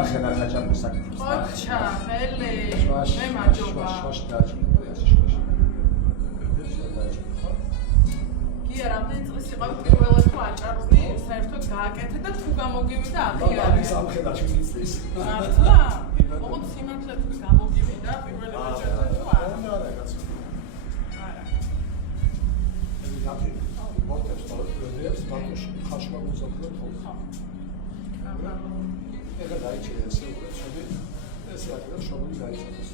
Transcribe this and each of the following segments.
ახლა ხაჭაპური საკითხი. ოჩა, მელე. მე მაჯობა. შოშ დაჭმე, შოშ. გია რამდენი წლის იყავით პირველად თუ აჭარული საერთოდ გააკეთე და თუ გამოგივიდა აღიარე. ის ამხედა 7 წლის. მართლა? ოღონდ სიმართლე თუ გამოგივიდა პირველი ვაჭრობა თუ არა? არა, კაცო. არა. ეს გაფი. მოტებს თორემ ბანკში ხაშმა გულსაფრთხო თქო. აჰა. ეხლა დაიჭირე ესე უცები. ეს რა შობილი გაიჭირეს.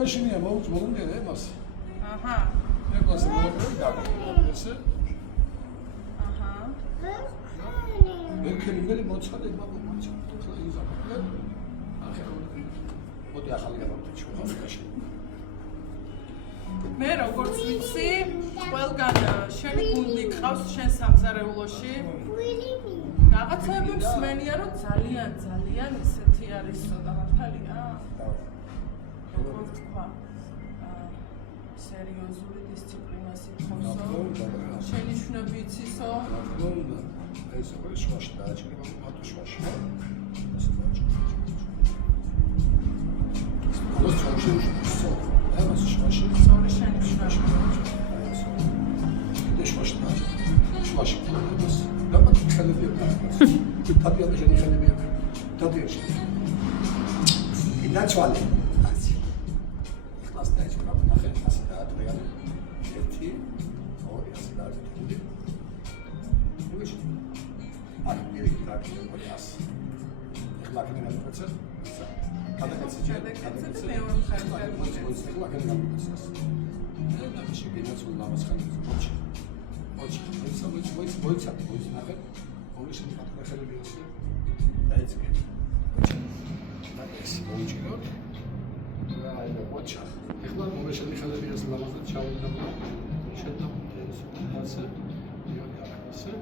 მაშინია მოვუწმობდე მას. აჰა. ეკლასე მოვაკრე და აჰა. მე მოცხადე მაგომაჩა. ხო იზაბა. ახლა მოდი ახალი გამოვიდეთ შუაში. მე როგორც ვიცი, ყველგან შენი გუნდი ყავს შენ სამზარეულოში. რაღაცები მსმენია, რომ ძალიან ისეთი არისო და მართალია? როგორ თქვა? სერიოზული დისციპლინას ითხოვსო. შენი შვნები იცისო? ეს ორი შუაში დააჭირე, მათო შუაში. ეს შუაში ისო. ამას შუაში. სწორი შენი შუაში. ეს შუაში დააჭირე. შუაში. რამაც ხელებია. თაფია შენი ხელებია. თაფია შენი. ინაცვალე. ეხლა მომეშენი ხელებიას ლამაზად ჩავიდამ. შედამ ეს ასე. იოგი ახასე.